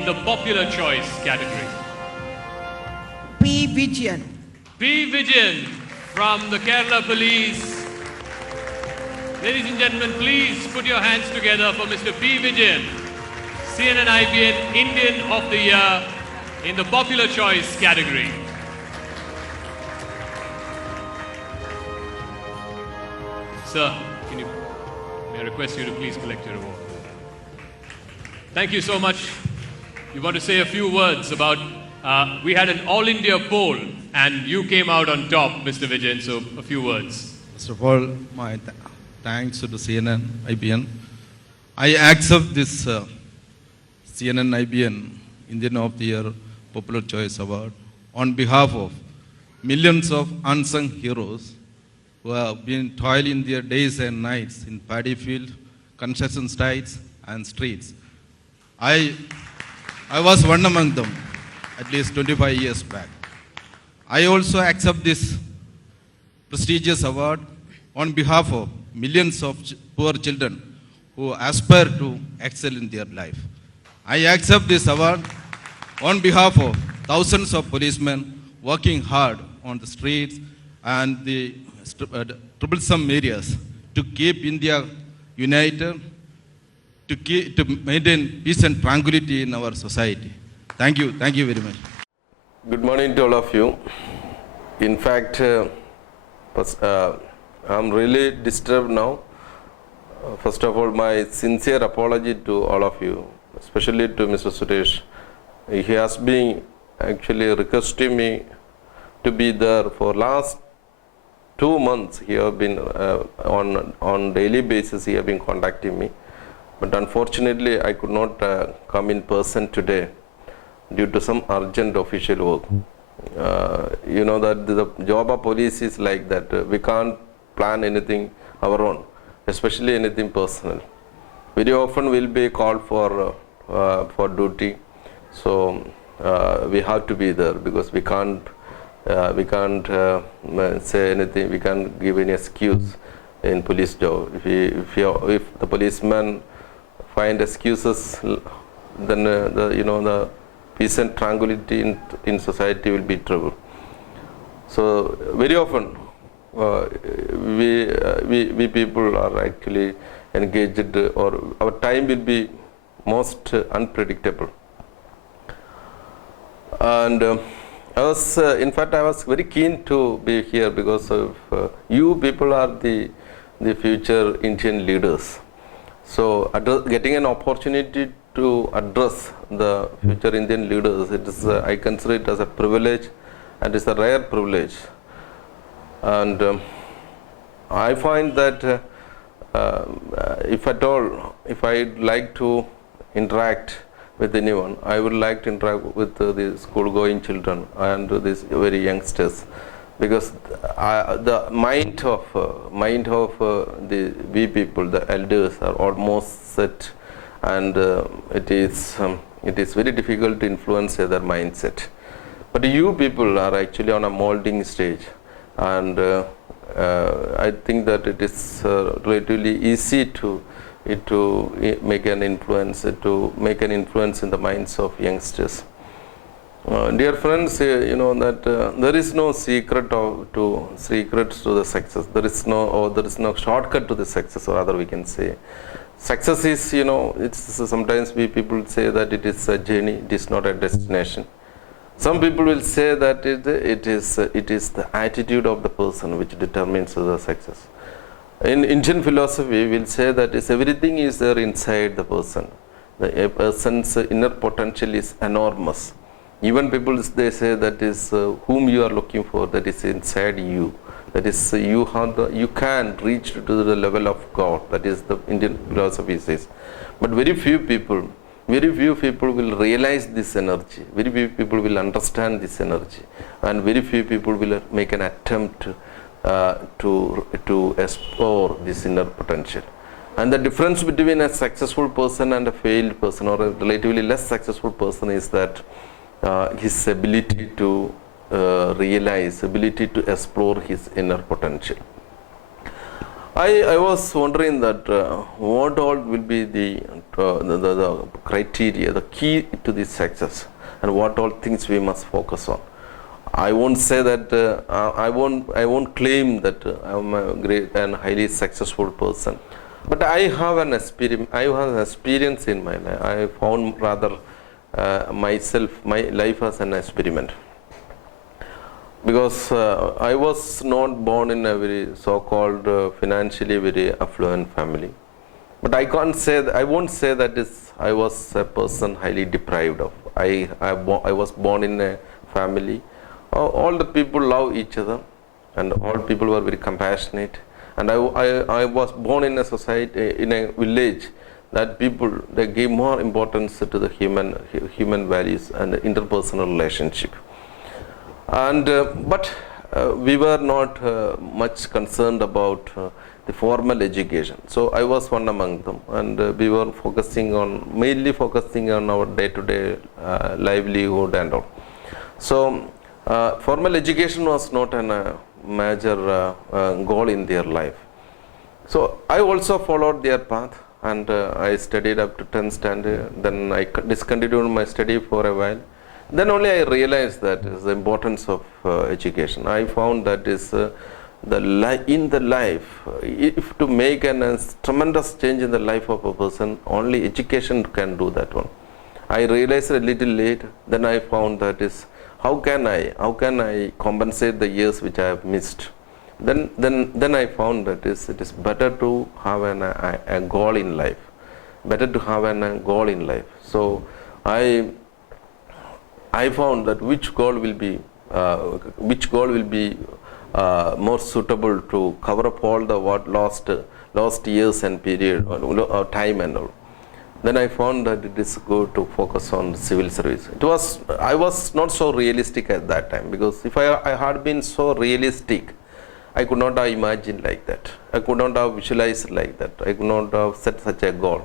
in the popular choice category. P Vijayan. P Vijayan from the Kerala Police. Ladies and gentlemen, please put your hands together for Mr. P Vijayan, CNN-IBN Indian of the Year in the popular choice category. Sir, may I request you to please collect your award. Thank you so much. You want to say a few words about, we had an all India poll and you came out on top, Mr. Vijayan, so a few words. First of all, my thanks to the CNN-IBN. I accept this CNN-IBN Indian of the Year Popular Choice Award on behalf of millions of unsung heroes who have been toiling their days and nights in paddy field, construction sites and streets. I was one among them at least 25 years back. I also accept this prestigious award on behalf of millions of poor children who aspire to excel in their life. I accept this award on behalf of thousands of policemen working hard on the streets and the troublesome areas to keep India united, to maintain peace and tranquility in our society. Thank you very much. Good morning to all of you. In fact, I'm really disturbed now. First of all, my sincere apology to all of you, especially to Mr. Suresh. He has been actually requesting me to be there for last 2 months. He have been on daily basis. He have been contacting me, but unfortunately, I could not come in person today due to some urgent official work. You know that the job of police is like that. We can't plan anything our own, especially anything personal. Very often we'll be called for duty, so we have to be there because we can't say anything. We can't give any excuse in police job. If the policeman find excuses, then the peace and tranquility in society will be trouble. So very often we people are actually engaged, or our time will be most unpredictable. And in fact, I was very keen to be here because of you people are the future Indian leaders. So getting an opportunity to address the future Indian leaders, it is I consider it as a privilege, and it's a rare privilege. And I find that if I'd like to interact with anyone, I would like to interact with the school-going children and these very youngsters, because the mind of the we people, the elders, are almost set, and it is very difficult to influence their mindset. But you people are actually on a molding stage, and I think that it is relatively easy to make an influence in the minds of youngsters. Dear friends, you know that there is no secrets to the success. There is no shortcut to the success, or rather we can say, success is, it's sometimes people say that it is a journey, it is not a destination. Some people will say that it is the attitude of the person which determines the success. In Indian philosophy, we'll say that everything is there inside the person. A person's inner potential is enormous. Even people, they say that is whom you are looking for, that is inside you. That is you can reach to the level of God. That is the Indian philosophy says. But very few people will realize this energy. Very few people will understand this energy, and very few people will make an attempt to explore this inner potential. And the difference between a successful person and a failed person, or a relatively less successful person, is that his ability to realize, ability to explore his inner potential. I was wondering that what all will be the criteria, the key to this success, and what all things we must focus on. I won't say that I won't claim that I'm a great and highly successful person, but I have an experience. I have an experience in my life. I found rather my life as an experiment. Because I was not born in a very so-called financially very affluent family, but I can't say that, I won't say that I was a person highly deprived of. I was born in a family. All the people love each other, and all people were very compassionate. And I was born in a society, in a village, that people, they give more importance to the human values and the interpersonal relationship. And but we were not much concerned about the formal education. So I was one among them, and we were mainly focusing on our day-to-day livelihood and all. So formal education was not a major goal in their life. So I also followed their path, and I studied up to 10th standard. Then I discontinued my study for a while. Then only I realized that is the importance of education. I found that is in the life, if to make a tremendous change in the life of a person, only education can do that one. I realized a little late. Then I found that is how can I compensate the years which I have missed. Then I found that it is better to have a goal in life. Better to have a goal in life. So I found that which goal will be more suitable to cover up all the lost years and period or time and all. Then I found that it is good to focus on civil service. I was not so realistic at that time, because if I had been so realistic, I could not have imagined like that. I could not have visualized like that. I could not have set such a goal.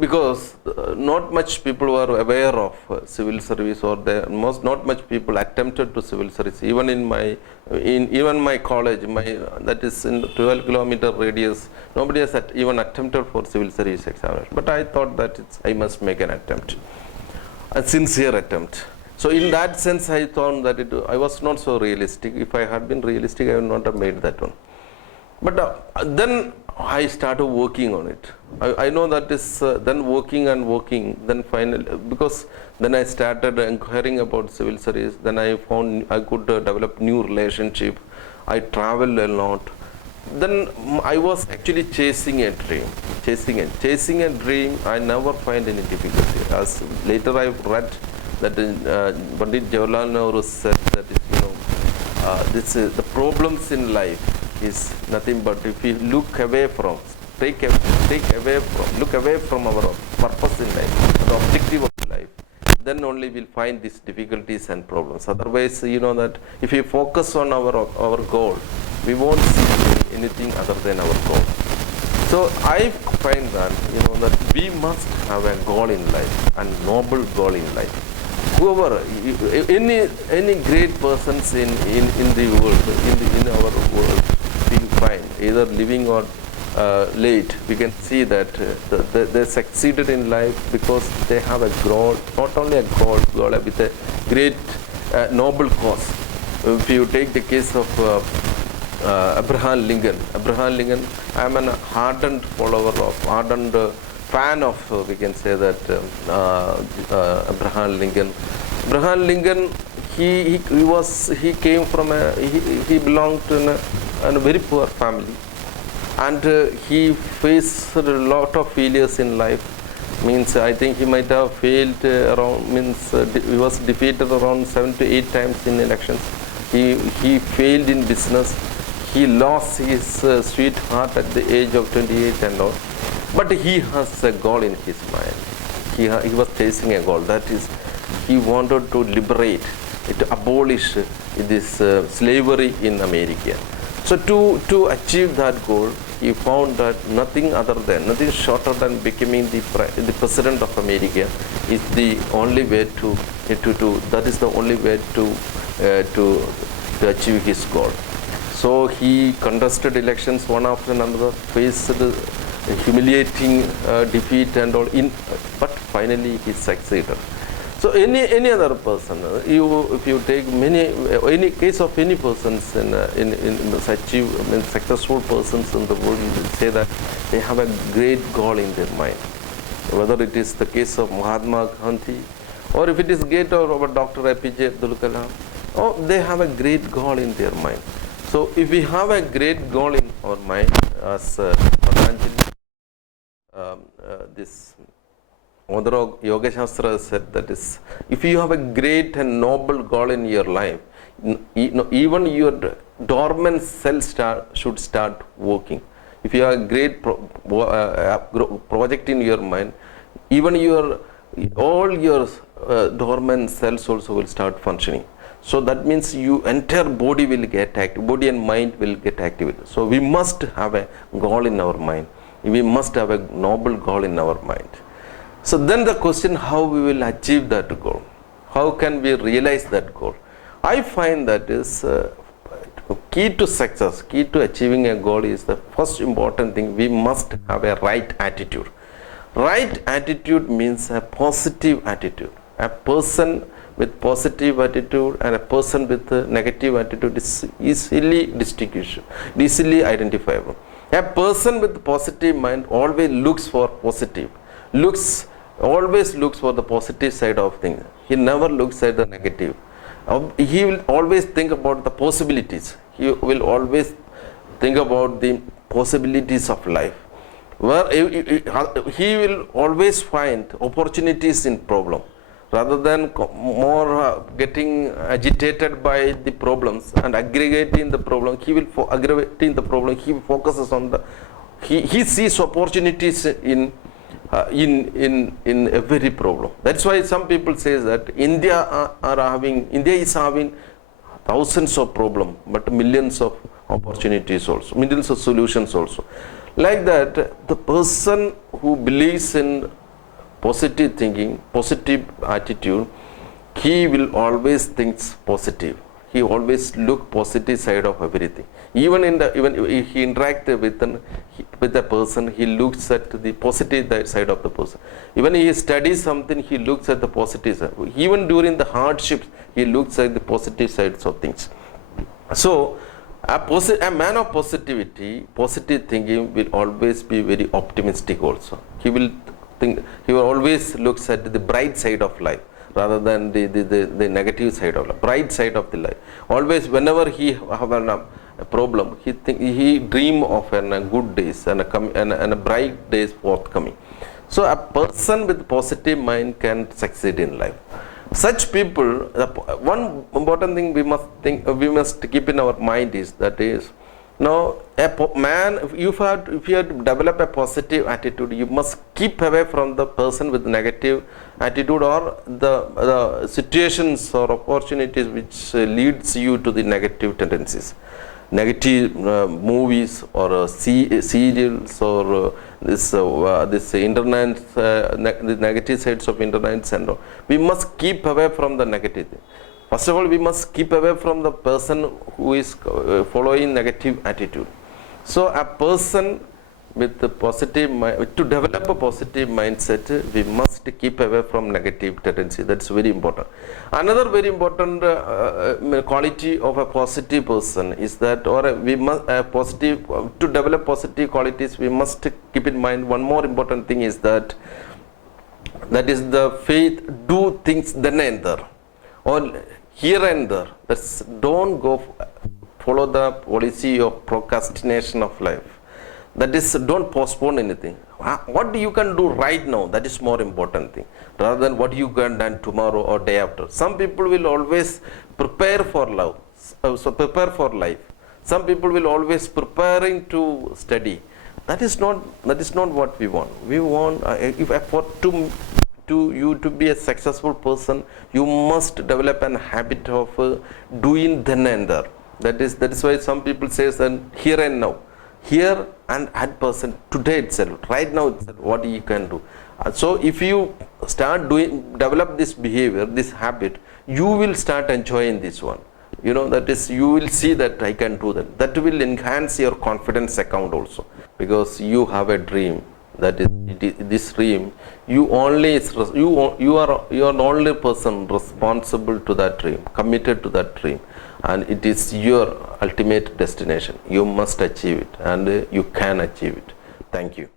Because not much people were aware of civil service, or not much people attempted to civil service. Even in my college, that is in 12-kilometer radius, nobody has even attempted for civil service examination. But I thought that I must make an attempt, a sincere attempt. So in that sense, I thought that I was not so realistic. If I had been realistic, I would not have made that one. But then I started working on it. I know that is then working, then finally, because then I started inquiring about civil service. Then I found I could develop new relationship. I traveled a lot. Then I was actually chasing a dream. Chasing a dream, I never find any difficulty. As later I read that Pandit Jawaharlal Nehru said that the problems in life is nothing but if we look away from our purpose in life, the objective of life, then only we'll find these difficulties and problems. Otherwise, that if we focus on our goal, we won't see anything other than our goal. So I find that that we must have a goal in life, a noble goal in life. Whoever, any great persons in the world, in our world, we find either living or late, we can see that they succeeded in life because they have a goal, not only a goal with a great noble cause. If you take the case of Abraham Lincoln, I am an ardent fan of, we can say that Abraham Lincoln. Abraham Lincoln, he came from he belonged to a very poor family, and he faced a lot of failures in life. Means I think he might have failed around, he was defeated around 7 to 8 times in elections. He failed in business. He lost his sweetheart at the age of 28 and all. But he has a goal in his mind. He was chasing a goal. That is, he wanted to liberate, to abolish this slavery in America. So to achieve that goal, he found that nothing shorter than becoming the president of America is the only way to achieve his goal. So he contested elections one after another, faced humiliating defeat and all, but finally he succeeded. So any other person, if you take any case of any persons in such successful persons in the world, you will say that they have a great goal in their mind. Whether it is the case of Mahatma Gandhi, or if it is case of Dr. APJ Abdul Kalam, they have a great goal in their mind. So if we have a great goal in our mind, as Patanjali, this author of Yoga Shastra said, that is, if you have a great and noble goal in your life, even your dormant cells should start working. If you have a great project in your mind, even all your dormant cells also will start functioning. So that means your entire body will get active, body and mind will get activated. So we must have a goal in our mind. We must have a noble goal in our mind. So then the question, how we will achieve that goal? How can we realize that goal? I find that is key to success, key to achieving a goal is the first important thing. We must have a right attitude. Right attitude means a positive attitude. A person with positive attitude and a person with a negative attitude is easily distinguishable, easily identifiable. A person with positive mind always looks for positive, always looks for the positive side of things. He never looks at the negative. He will always think about the possibilities. He will always think about the possibilities of life. Where he will always find opportunities in problem, rather than more getting agitated by the problems and aggregating the problem. He will aggravating the problem. He focuses on the. He sees opportunities in every problem. That's why some people say that India is having thousands of problems, but millions of opportunities also, millions of solutions also. Like that, the person who believes in positive thinking, positive attitude, he will always think positive. He always look positive side of everything. Even if he interact with a person, he looks at the positive side of the person. Even he studies something, he looks at the positive side. Even during the hardships, he looks at the positive sides of things. So a man of positivity, positive thinking will always be very optimistic also. He will always looks at the bright side of life rather than the negative side of life, bright side of the life. Always, whenever he have a problem, he dream of a good days and a bright days forthcoming. So a person with positive mind can succeed in life. Such people, one important thing we must keep in our mind is that is, now a man, if you have to develop a positive attitude, you must keep away from the person with negative attitude or the situations or opportunities which leads you to the negative tendencies. Negative movies or serials or this internet, the negative sides of internet and all. We must keep away from the negative thing. First of all, we must keep away from the person who is following negative attitude. So a person with the positive mind, to develop a positive mindset, we must keep away from negative tendency. That's very important. Another very important quality of a positive person is that, to develop positive qualities, we must keep in mind one more important thing is that is the faith, do things then and there, or here and there. That's, don't go follow the policy of procrastination of life. That is, don't postpone anything. What you can do right now, that is more important thing, rather than what you can do tomorrow or day after. Some people will always prepare for love, so prepare for life. Some people will always preparing to study. That is not what we want. We want to you to be a successful person, you must develop an habit of doing then and there. That is why some people say that here and now. Here and at present, today itself, right now itself, what you can do. So if you start develop this behavior, this habit, you will start enjoying this one. you know, that is, you will see that I can do that. That will enhance your confidence account also, because you have a dream. That is, this dream, you are the only person responsible to that dream, committed to that dream, and it is your ultimate destination. You must achieve it, and you can achieve it. Thank you.